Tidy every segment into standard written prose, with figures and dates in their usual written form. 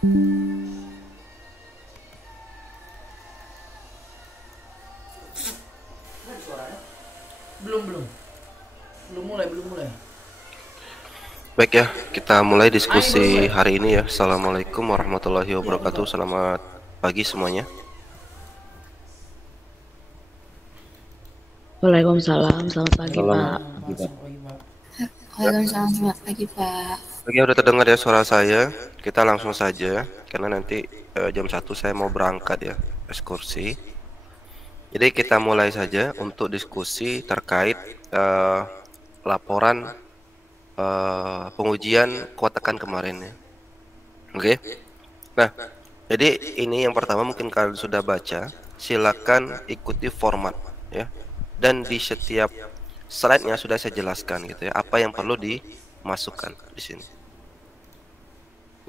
Belum mulai. Baik ya, kita mulai diskusi hari ini ya. Assalamualaikum warahmatullahi wabarakatuh. Selamat pagi semuanya. Waalaikumsalam, selamat pagi Pak. Waalaikumsalam, selamat pagi Pak. Oke, udah terdengar ya suara saya. Kita langsung saja, karena nanti jam 1 saya mau berangkat ya, ekskursi. Jadi kita mulai saja untuk diskusi terkait laporan pengujian kuat tekan kemarin ya. Oke. Nah, jadi ini yang pertama mungkin kalian sudah baca. Silakan ikuti format ya. Dan di setiap slide-nya sudah saya jelaskan gitu ya, apa yang perlu dimasukkan di sini.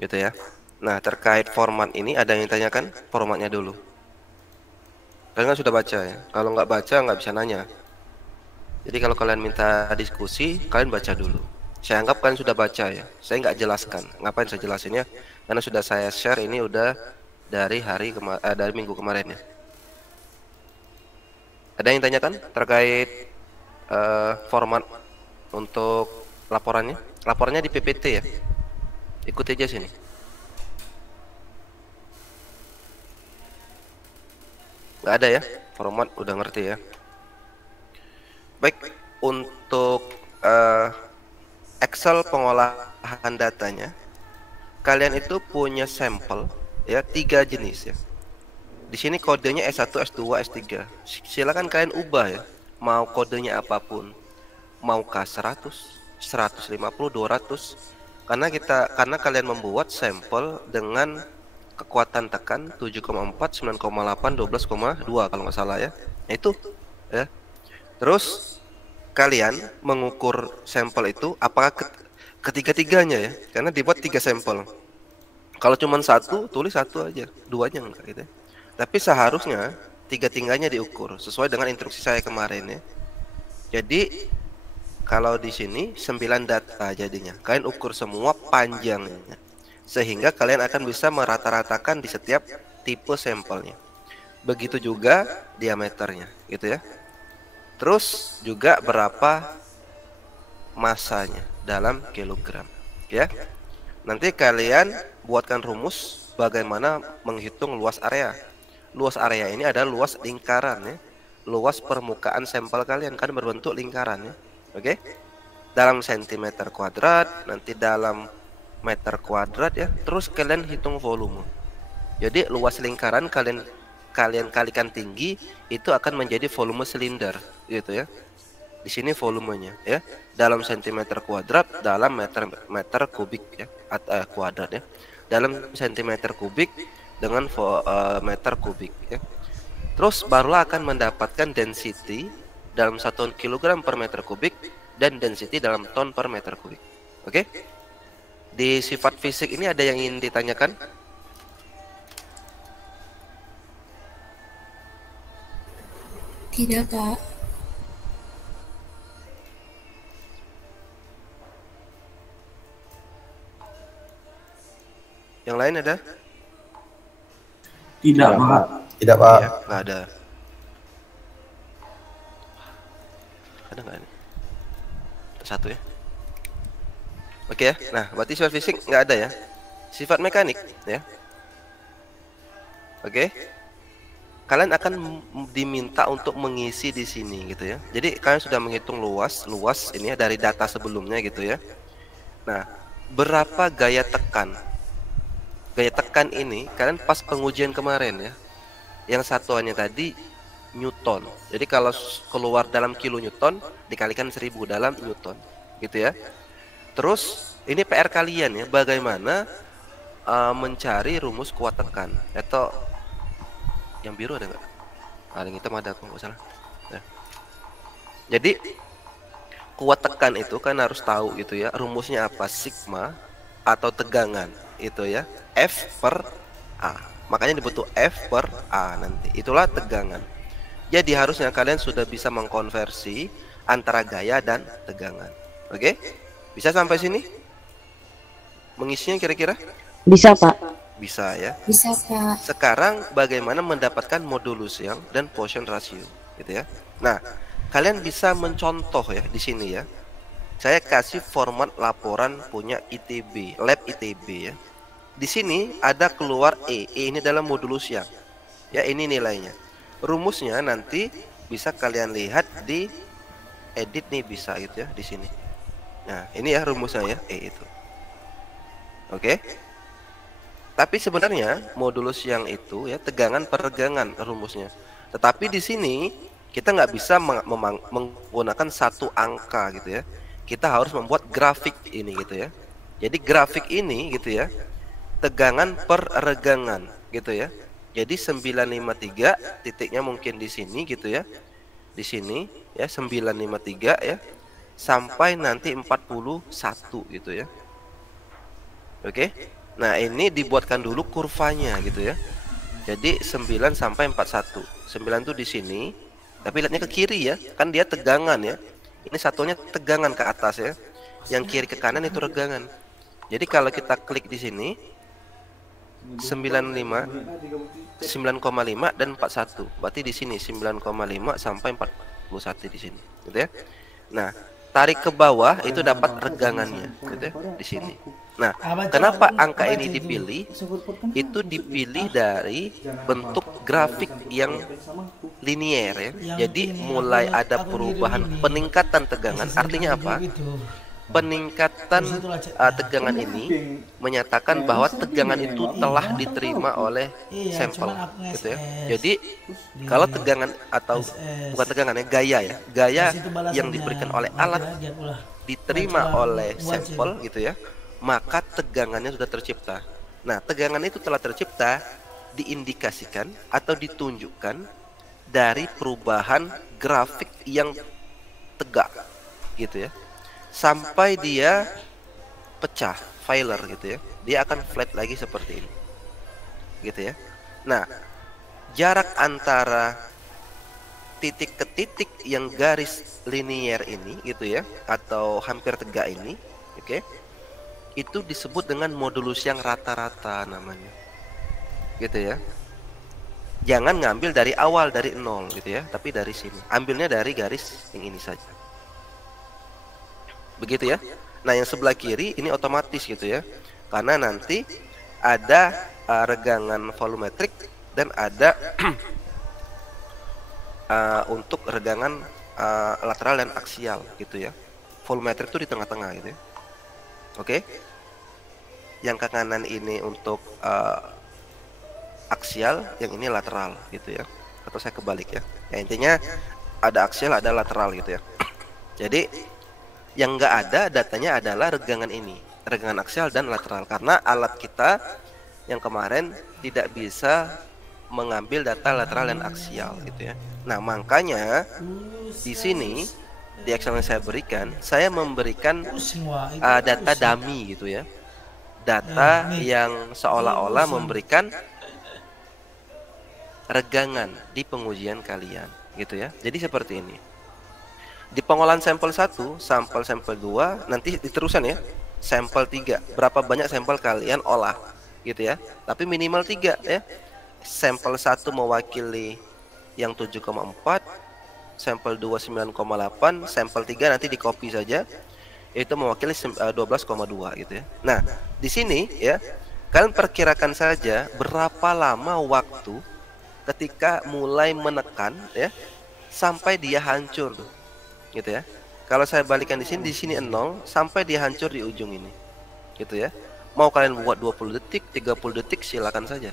Gitu ya. Nah, terkait format ini ada yang tanyakan? Formatnya dulu. Kalian kan sudah baca ya. Kalau nggak baca nggak bisa nanya. Jadi kalau kalian minta diskusi, kalian baca dulu. Saya anggap kalian sudah baca ya. Saya nggak jelaskan. Ngapain saya jelasinnya? Karena sudah saya share ini udah dari dari minggu kemarin ya. Ada yang tanyakan terkait format untuk laporannya? Laporannya di PPT ya. Ikuti aja sini. Nggak ada ya? Format udah ngerti ya. Baik, untuk Excel pengolahan datanya, kalian itu punya sampel ya 3 jenis ya. Di sini kodenya S1, S2, S3. Silakan kalian ubah ya. Mau kodenya apapun. Mau K100, 150, 200. Karena kalian membuat sampel dengan kekuatan tekan 7,4, 9,8, 12,2 kalau nggak salah ya. Itu ya. Terus kalian mengukur sampel itu apakah ketiga-tiganya ya, karena dibuat 3 sampel. Kalau cuma satu, tulis satu aja, duanya enggak gitu ya. Tapi seharusnya tiga-tiganya diukur sesuai dengan instruksi saya kemarin ya. Jadi kalau di sini 9 data jadinya, kalian ukur semua panjangnya sehingga kalian akan bisa merata-ratakan di setiap tipe sampelnya. Begitu juga diameternya gitu ya. Terus juga berapa masanya dalam kilogram ya. Nanti kalian buatkan rumus bagaimana menghitung luas area. Luas area ini adalah luas lingkaran ya. Luas permukaan sampel kalian kan berbentuk lingkaran ya. Oke. Dalam sentimeter kuadrat, nanti dalam meter kuadrat ya. Terus kalian hitung volume. Jadi luas lingkaran kalian kalikan tinggi, itu akan menjadi volume silinder gitu ya. Di sini volumenya ya, dalam sentimeter kuadrat, dalam meter kubik ya, kuadrat ya, dalam sentimeter kubik dengan meter kubik ya. Terus barulah akan mendapatkan density dalam 1 kg per meter kubik dan density dalam ton per meter kubik. Oke. Di sifat fisik ini ada yang ingin ditanyakan? Tidak Pak. Yang lain ada? Tidak Pak. Tidak Pak. Ya, nggak ada. Ada nggak ini? Satu ya. Oke ya. Nah, berarti sifat fisik nggak ada ya. Sifat mekanik ya. Oke. Kalian akan diminta untuk mengisi di sini gitu ya. Jadi kalian sudah menghitung luas ini ya dari data sebelumnya gitu ya. Nah, berapa gaya tekan? Gaya tekan ini kalian pas pengujian kemarin ya. Yang satuannya tadi Newton. Jadi kalau keluar dalam kilo Newton dikalikan 1000 dalam Newton gitu ya. Terus ini PR kalian ya, bagaimana mencari rumus kuat tekan. Atau yang biru ada nggak? Ada yang hitam ada, aku nggak salah ya. Jadi kuat tekan itu kan harus tahu gitu ya, rumusnya apa, sigma atau tegangan itu ya, F per A. Makanya dibutuh F per A nanti, itulah tegangan. Jadi harusnya kalian sudah bisa mengkonversi antara gaya dan tegangan. Oke? Bisa sampai sini? Mengisinya kira-kira? Bisa Pak. Bisa ya. Bisa, Kak. Sekarang bagaimana mendapatkan modulus yang dan Poisson ratio gitu ya. Nah, kalian bisa mencontoh ya di sini ya. Saya kasih format laporan punya ITB, lab ITB ya. Di sini ada keluar E ini dalam modulus yang. Ya, ini nilainya. Rumusnya nanti bisa kalian lihat di edit nih, bisa gitu ya di sini. Nah, ini ya rumusnya ya, E itu. Oke. Tapi sebenarnya modulus yang itu ya tegangan peregangan rumusnya. Tetapi di sini kita nggak bisa menggunakan satu angka gitu ya. Kita harus membuat grafik ini gitu ya. Jadi grafik ini gitu ya, tegangan per regangan gitu ya. Jadi 953 titiknya mungkin di sini gitu ya. Di sini ya 953 ya. Sampai nanti 41 gitu ya. Oke. Nah, ini dibuatkan dulu kurvanya gitu ya. Jadi 9 sampai 41. 9 tuh di sini. Tapi lihatnya ke kiri ya. Kan dia tegangan ya. Ini satunya tegangan ke atas ya. Yang kiri ke kanan itu regangan. Jadi kalau kita klik di sini 95, 9,5 dan 41. Berarti di sini 9,5 sampai 41 di sini, gitu ya. Nah, tarik ke bawah itu dapat regangannya, gitu ya, di sini. Nah, kenapa angka ini dipilih? Itu dipilih dari bentuk grafik yang linier ya. Jadi mulai ada perubahan peningkatan tegangan. Artinya apa? Peningkatan tegangan ini menyatakan bahwa tegangan itu telah diterima oleh sampel, gitu ya. Jadi kalau tegangan atau bukan tegangan ya, gaya yang diberikan oleh alat diterima oleh sampel, gitu ya, maka tegangannya sudah tercipta. Nah, tegangan itu telah tercipta diindikasikan atau ditunjukkan dari perubahan grafik yang tegak, gitu ya, sampai dia pecah, failure gitu ya. Dia akan flat lagi seperti ini, gitu ya. Nah, jarak antara titik ke titik yang garis linier ini gitu ya, atau hampir tegak ini, oke, itu disebut dengan modulus yang rata-rata namanya, gitu ya. Jangan ngambil dari awal dari 0 gitu ya, tapi dari sini. Ambilnya dari garis yang ini saja. Begitu ya. Nah, yang sebelah kiri ini otomatis gitu ya. Karena nanti ada regangan volumetrik dan ada untuk regangan lateral dan aksial gitu ya. Volumetrik itu di tengah-tengah gitu ya. Oke. Yang ke kanan ini untuk aksial, yang ini lateral gitu ya. Atau saya kebalik ya. Ya, intinya ada aksial, ada lateral gitu ya. Jadi yang nggak ada datanya adalah regangan ini, regangan aksial dan lateral, karena alat kita yang kemarin tidak bisa mengambil data lateral dan aksial gitu ya. Nah, makanya di sini di Excel yang saya berikan, saya memberikan data dummy gitu ya, data yang seolah-olah memberikan regangan di pengujian kalian gitu ya. Jadi seperti ini. Di pengolahan sampel 1, sampel 2, nanti diterusan ya. Sampel 3, berapa banyak sampel kalian olah gitu ya. Tapi minimal 3 ya. Sampel 1 mewakili yang 7,4, sampel 2 9,8, sampel 3 nanti di copy saja. Itu mewakili 12,2 gitu ya. Nah, di sini ya, kalian perkirakan saja berapa lama waktu ketika mulai menekan ya sampai dia hancur tuh. Gitu ya. Kalau saya balikan di sini 0 sampai dia hancur di ujung ini. Gitu ya. Mau kalian buat 20 detik, 30 detik silakan saja.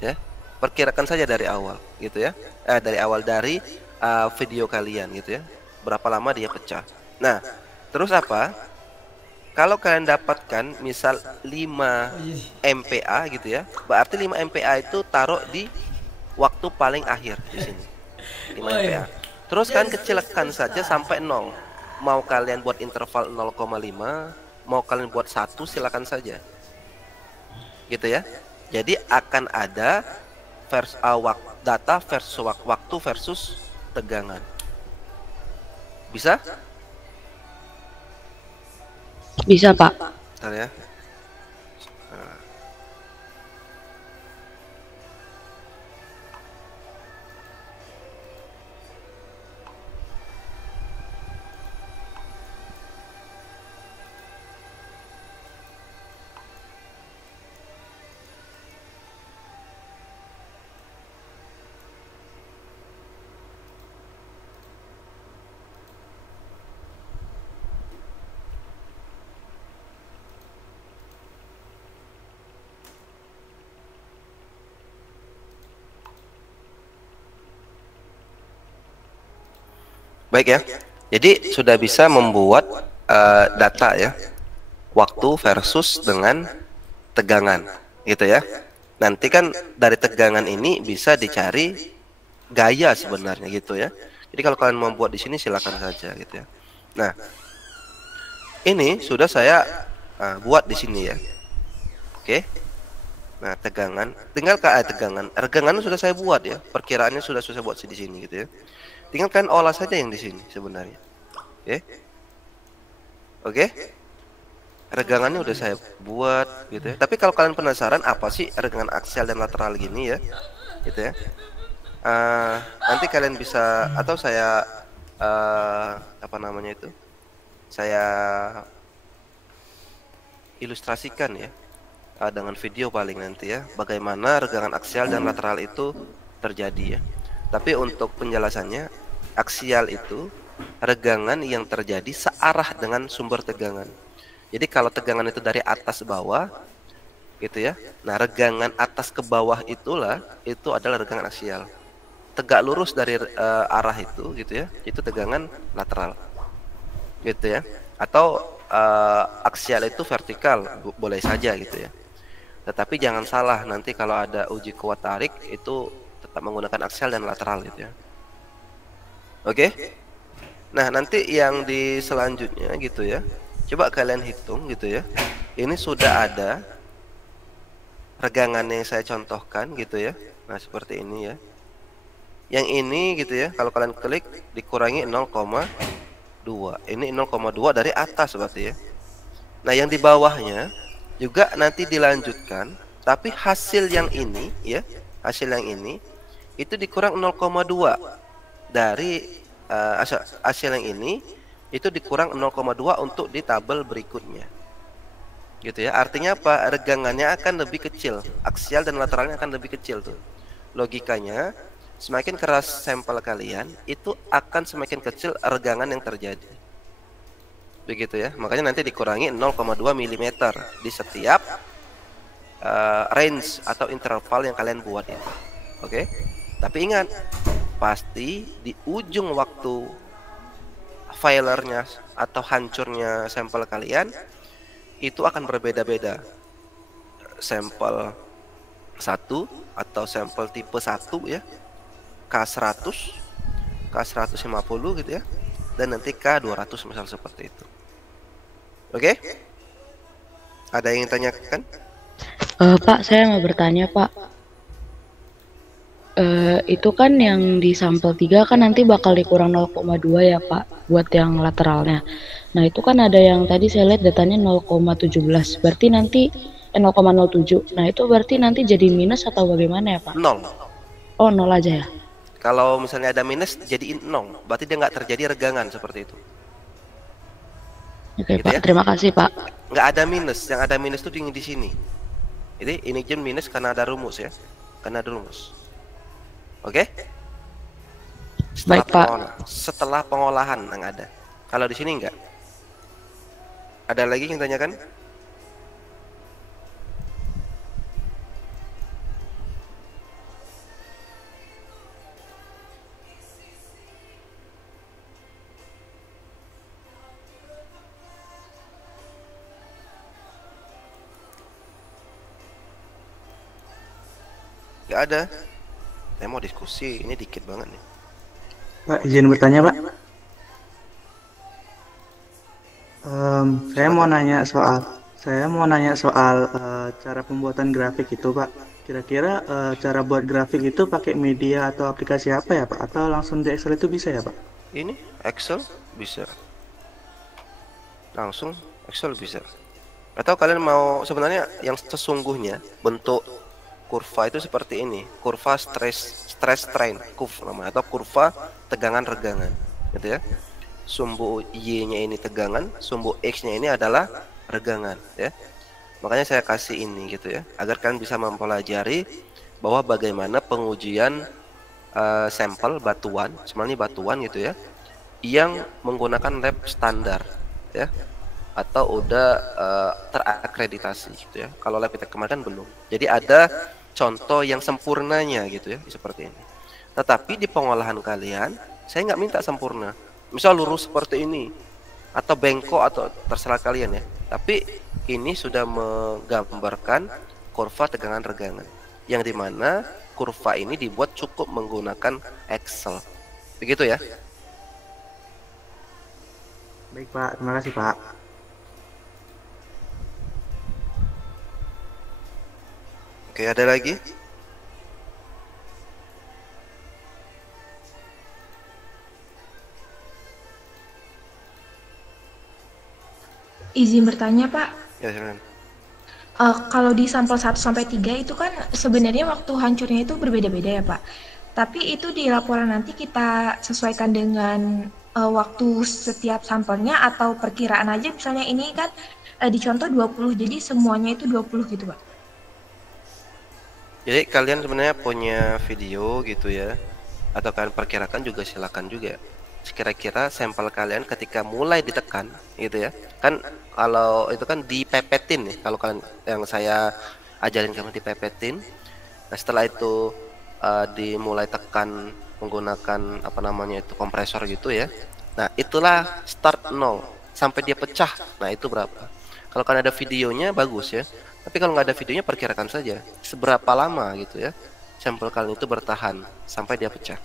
Ya. Perkirakan saja dari awal gitu ya. Dari awal dari video kalian gitu ya. Berapa lama dia pecah. Nah, terus apa? Kalau kalian dapatkan misal 5 MPa gitu ya. Berarti 5 MPa itu taruh di waktu paling akhir di sini. 5 MPa. Terus kan kecilkan saja sampai 0. Mau kalian buat interval 0,5, mau kalian buat 1 silakan saja. Gitu ya. Jadi akan ada data versus waktu versus tegangan. Bisa? Bisa, Pak. Bentar ya. Baik ya. Jadi sudah bisa membuat data ya, waktu versus dengan tegangan, gitu ya. Nanti kan dari tegangan ini bisa dicari gaya sebenarnya gitu ya. Jadi kalau kalian mau buat di sini silakan saja gitu ya. Nah, ini sudah saya buat di sini ya. Oke. Nah, tegangan, tinggal tegangan. Regangan sudah saya buat ya. Perkiraannya sudah saya buat di sini gitu ya. Tinggal kalian olah saja yang di sini sebenarnya. Oke. Oke. Regangannya udah saya buat gitu ya. Tapi kalau kalian penasaran apa sih regangan aksial dan lateral gini ya, gitu ya. Nanti kalian bisa, atau saya apa namanya itu, saya ilustrasikan ya dengan video paling nanti ya, bagaimana regangan aksial dan lateral itu terjadi ya. Tapi untuk penjelasannya, aksial itu regangan yang terjadi searah dengan sumber tegangan. Jadi kalau tegangan itu dari atas bawah gitu ya. Nah, regangan atas ke bawah itu adalah regangan aksial. Tegak lurus dari arah itu gitu ya. Itu tegangan lateral. Gitu ya. Atau aksial itu vertikal, boleh saja gitu ya. Tetapi jangan salah, nanti kalau ada uji kuat tarik itu tetap menggunakan aksial dan lateral gitu ya. Oke. Nah, nanti yang di selanjutnya gitu ya. Coba kalian hitung gitu ya. Ini sudah ada regangan yang saya contohkan gitu ya. Nah, seperti ini ya. Yang ini gitu ya, kalau kalian klik dikurangi 0,2. Ini 0,2 dari atas berarti ya. Nah, yang di bawahnya juga nanti dilanjutkan, tapi hasil yang ini ya, hasil yang ini itu dikurang 0,2 dari hasil yang ini itu dikurang 0,2 untuk di tabel berikutnya. Gitu ya. Artinya apa? Regangannya akan lebih kecil. Aksial dan lateralnya akan lebih kecil tuh. Logikanya, semakin keras sampel kalian, itu akan semakin kecil regangan yang terjadi. Begitu ya. Makanya nanti dikurangi 0,2 mm di setiap range atau interval yang kalian buat itu. Oke? Tapi ingat, pasti di ujung waktu failernya atau hancurnya sampel kalian itu akan berbeda-beda. Sampel 1 atau sampel tipe 1 ya, K100, K150 gitu ya, dan nanti K200 misal seperti itu. Oke? Ada yang ingin tanyakan? Pak, saya mau bertanya, Pak. Itu kan yang di sampel 3 kan nanti bakal dikurang 0,2 ya, Pak, buat yang lateralnya. Nah, itu kan ada yang tadi saya lihat datanya 0,17. Berarti nanti 0,07. Nah, itu berarti nanti jadi minus atau bagaimana ya, Pak? 0. Oh, 0 aja ya. Kalau misalnya ada minus jadiin 0, berarti dia nggak terjadi regangan seperti itu. Oke, Gitu Pak. ya? Terima kasih, Pak. Nggak ada minus, yang ada minus itu di sini. Jadi ini jam minus karena ada rumus ya, karena ada rumus. Oke? Baik, Pak. Setelah pengolahan yang ada. Kalau di sini enggak. Ada lagi yang tanyakan? Enggak ada. Saya mau diskusi, ini dikit banget nih. Pak, izin bertanya, Pak. Saya mau nanya soal cara pembuatan grafik itu, Pak. Kira-kira cara buat grafik itu pakai media atau aplikasi apa ya, Pak? Atau langsung di Excel itu bisa ya, Pak? Ini Excel bisa. Langsung Excel bisa. Atau kalian mau sebenarnya yang sesungguhnya bentuk kurva itu seperti ini, kurva stress strain curve namanya, atau kurva tegangan regangan, gitu ya. Sumbu Y-nya ini tegangan, sumbu X-nya ini adalah regangan, ya. Makanya saya kasih ini gitu ya, agar kalian bisa mempelajari bahwa bagaimana pengujian sampel batuan, sebenarnya batuan gitu ya, yang menggunakan lab standar, ya, atau udah terakreditasi gitu ya. Kalau lab kita kemarin belum. Jadi ada contoh yang sempurnanya gitu ya, seperti ini. Tetapi di pengolahan kalian, saya nggak minta sempurna. Misal lurus seperti ini atau bengkok atau terserah kalian ya. Tapi ini sudah menggambarkan kurva tegangan regangan yang dimana kurva ini dibuat cukup menggunakan Excel. Begitu ya. Baik Pak, terima kasih Pak. Oke, ada lagi? Izin bertanya, Pak. Ya, silakan. Kalau di sampel 1 sampai 3 itu kan sebenarnya waktu hancurnya itu berbeda-beda ya, Pak. Tapi itu di laporan nanti kita sesuaikan dengan waktu setiap sampelnya atau perkiraan aja. Misalnya ini kan di contoh 20, jadi semuanya itu 20 gitu, Pak. Jadi kalian sebenarnya punya video gitu ya, atau kalian perkirakan juga silakan juga. Kira-kira sampel kalian ketika mulai ditekan gitu ya, kan kalau itu kan dipepetin nih, kalau kalian yang saya ajarin kamu dipepetin. Nah setelah itu dimulai tekan menggunakan apa namanya itu kompresor gitu ya. Nah itulah start 0 sampai dia pecah. Nah itu berapa? Kalau kalian ada videonya bagus ya. Tapi kalau nggak ada videonya perkirakan saja seberapa lama gitu ya sampel kalian itu bertahan sampai dia pecah.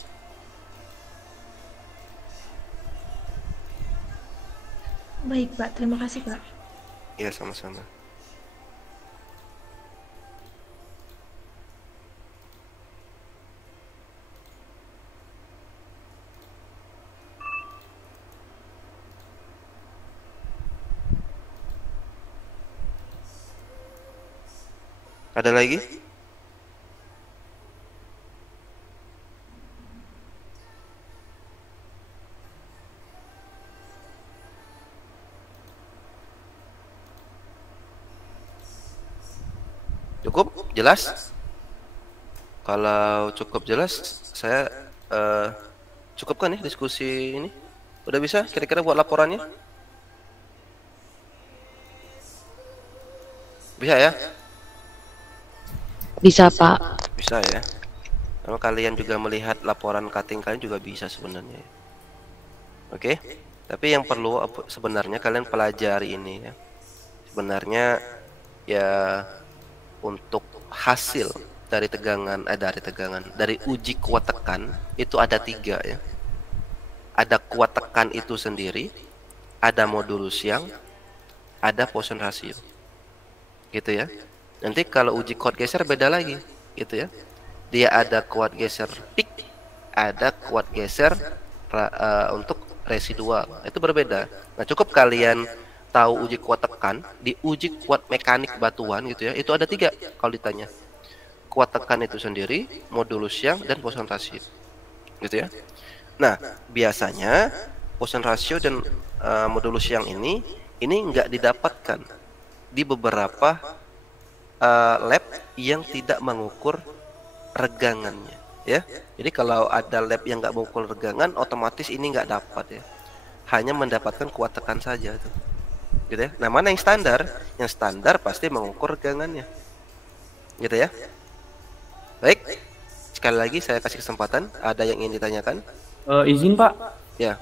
Baik, Pak. Terima kasih, Pak. Iya sama-sama. Ada lagi? Cukup jelas? Kalau cukup jelas, saya cukupkan ya diskusi ini. Udah bisa kira-kira buat laporannya? Bisa ya? Bisa, Pak. Bisa ya. Kalau kalian juga melihat laporan cutting kalian juga bisa sebenarnya. Oke. Tapi yang perlu sebenarnya kalian pelajari ini ya. Sebenarnya ya untuk hasil dari dari uji kuat tekan itu ada 3 ya. Ada kuat tekan itu sendiri, ada modulus yang, ada Poisson ratio. Gitu ya. Nanti kalau uji kuat geser beda lagi, gitu ya. Dia ada kuat geser peak, ada kuat geser untuk residual. Itu berbeda. Nah, cukup kalian tahu uji kuat tekan, di uji kuat mekanik batuan gitu ya. Itu ada 3 kalau ditanya. Kuat tekan itu sendiri, modulus yang, dan Poisson ratio. Gitu ya. Nah, biasanya Poisson ratio dan modulus yang ini nggak didapatkan di beberapa lab yang tidak mengukur regangannya ya. Jadi kalau ada lab yang nggak mengukur regangan, otomatis ini nggak dapat ya, hanya mendapatkan kuat tekan saja tuh, gitu ya. Nah mana yang standar? Yang standar pasti mengukur regangannya, gitu ya. Baik, sekali lagi saya kasih kesempatan, ada yang ingin ditanyakan? Izin Pak, Ya.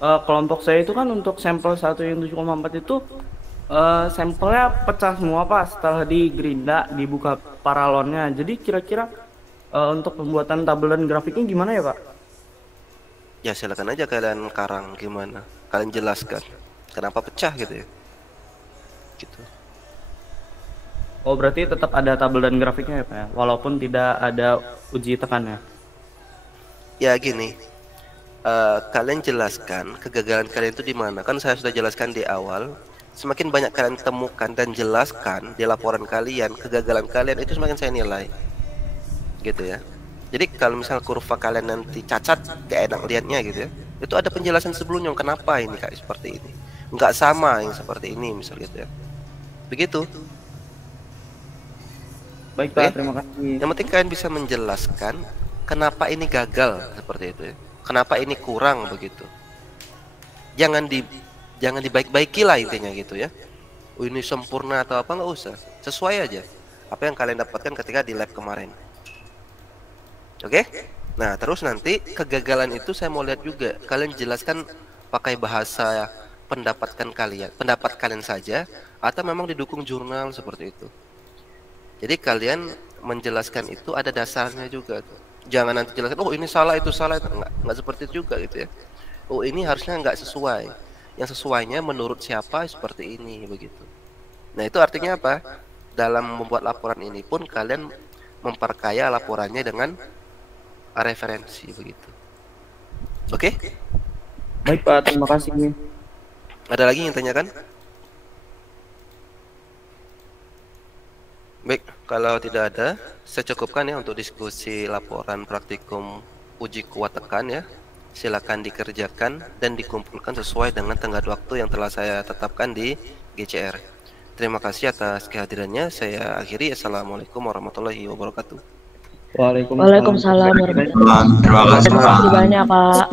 kelompok saya itu kan untuk sampel 1 yang 7,4 itu sampelnya pecah semua Pak setelah digerinda, dibuka paralonnya. Jadi kira-kira untuk pembuatan tabel dan grafiknya gimana ya Pak? Ya silakan aja kalian karang gimana, kalian jelaskan kenapa pecah gitu ya. Gitu. Oh berarti tetap ada tabel dan grafiknya ya Pak ya? Walaupun tidak ada uji tekannya. Ya gini, kalian jelaskan kegagalan kalian itu di mana. Kan saya sudah jelaskan di awal. Semakin banyak kalian temukan dan jelaskan di laporan kalian kegagalan kalian, itu semakin saya nilai, gitu ya. Jadi kalau misal kurva kalian nanti cacat, gak enak lihatnya gitu ya, itu ada penjelasan sebelumnya kenapa ini kayak seperti ini, nggak sama yang seperti ini misal gitu ya. Begitu. Baik Pak, Oke? terima kasih. Yang penting kalian bisa menjelaskan kenapa ini gagal seperti itu ya, kenapa ini kurang begitu. Jangan dibaik-baiki lah intinya gitu ya. Ini sempurna atau apa, nggak usah, sesuai aja apa yang kalian dapatkan ketika di lab kemarin. Oke? Nah, terus nanti kegagalan itu saya mau lihat juga. Kalian jelaskan pakai bahasa pendapat kalian saja, atau memang didukung jurnal seperti itu. Jadi kalian menjelaskan itu ada dasarnya juga tuh. Jangan nanti jelaskan, oh ini salah itu salah, itu nggak seperti itu juga gitu ya. Oh ini harusnya nggak sesuai. Yang sesuainya menurut siapa seperti ini begitu. Nah itu artinya apa? Dalam membuat laporan ini pun kalian memperkaya laporannya dengan referensi begitu. Oke? Baik Pak, terima kasih. Ada lagi yang tanyakan? Baik, kalau tidak ada, saya cukupkan ya untuk diskusi laporan praktikum uji kuat tekan ya. Silakan dikerjakan dan dikumpulkan sesuai dengan tenggat waktu yang telah saya tetapkan di GCR. Terima kasih atas kehadirannya. Saya akhiri. Assalamualaikum warahmatullahi wabarakatuh. Waalaikumsalam warahmatullahi wabarakatuh. Terima kasih, Terima Pak. kasih banyak, Pak.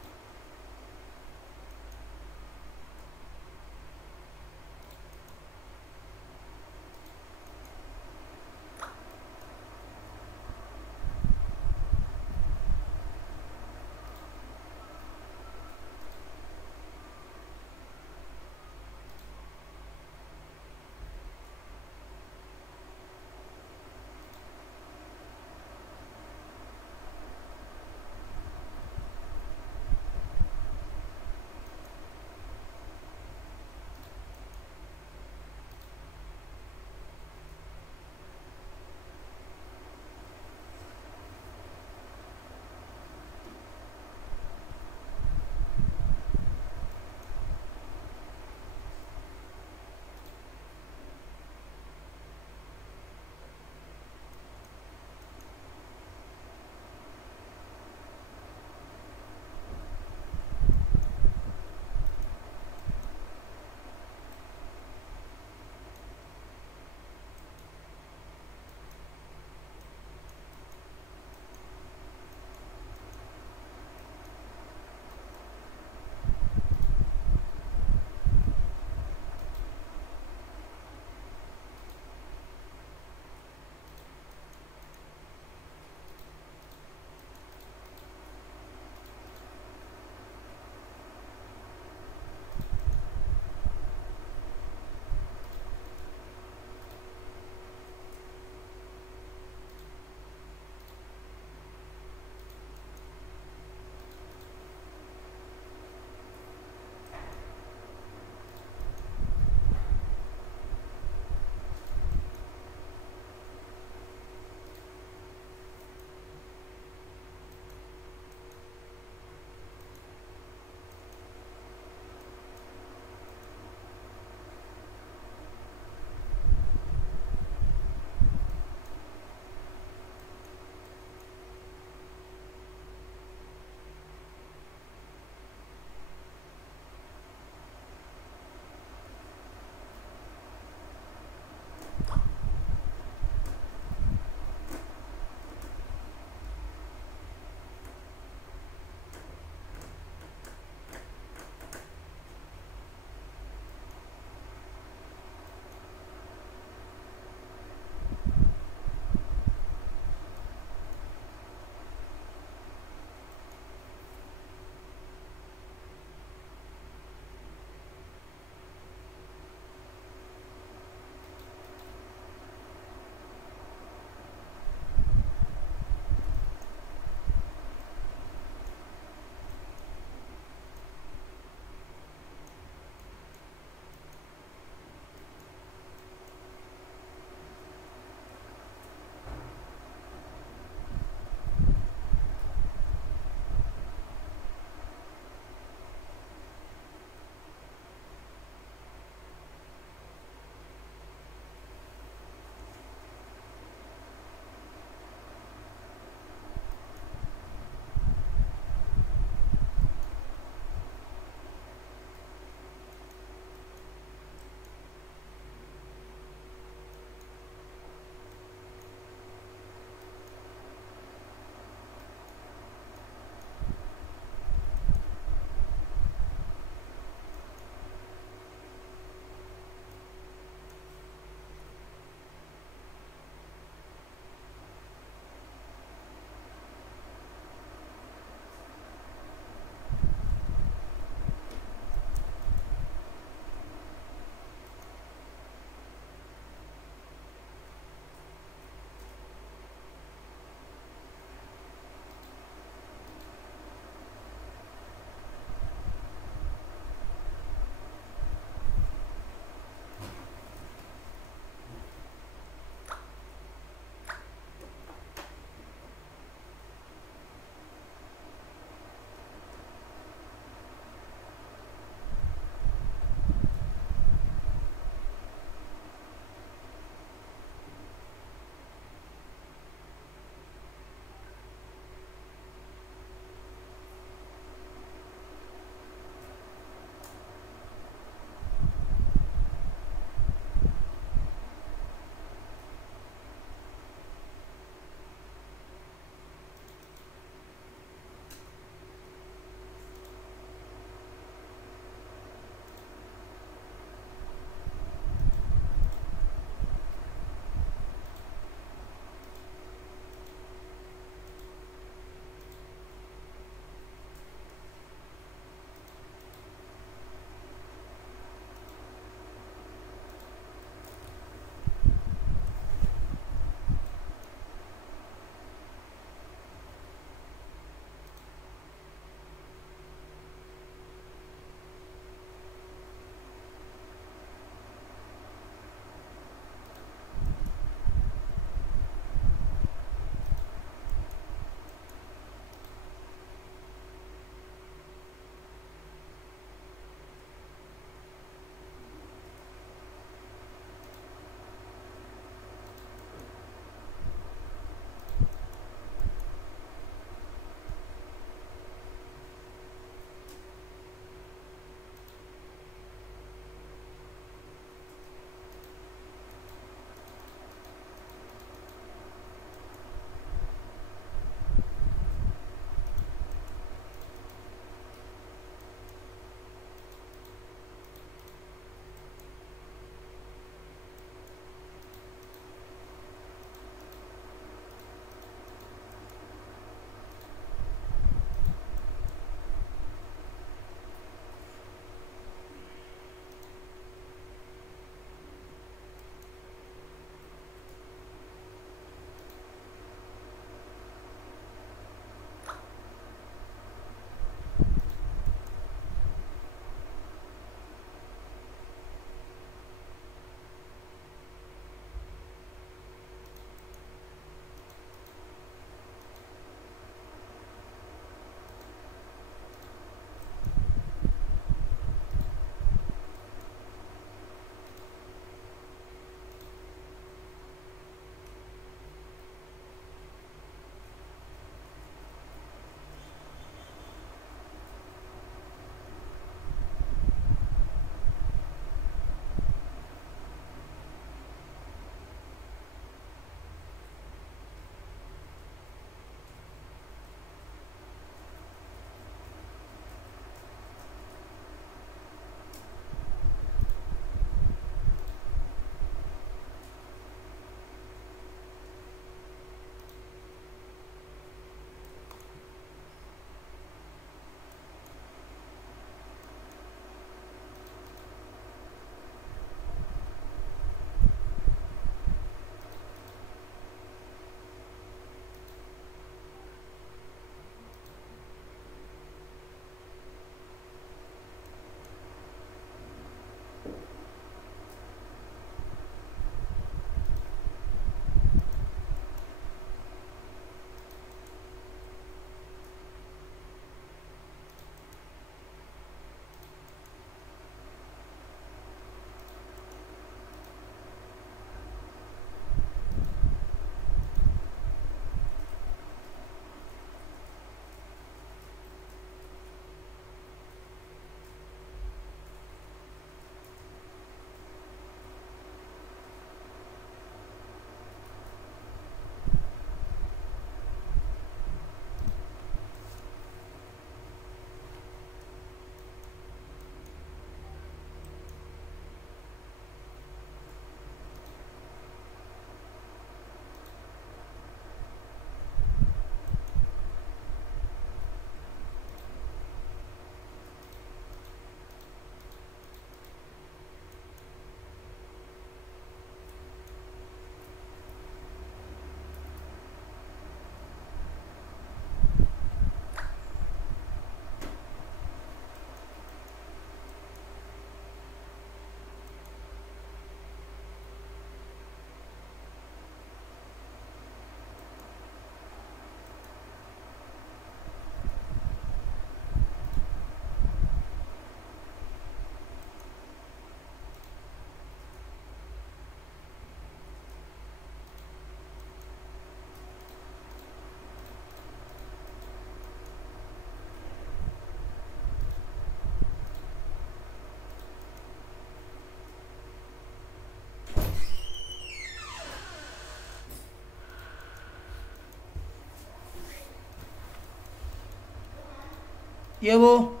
Iya, Bu.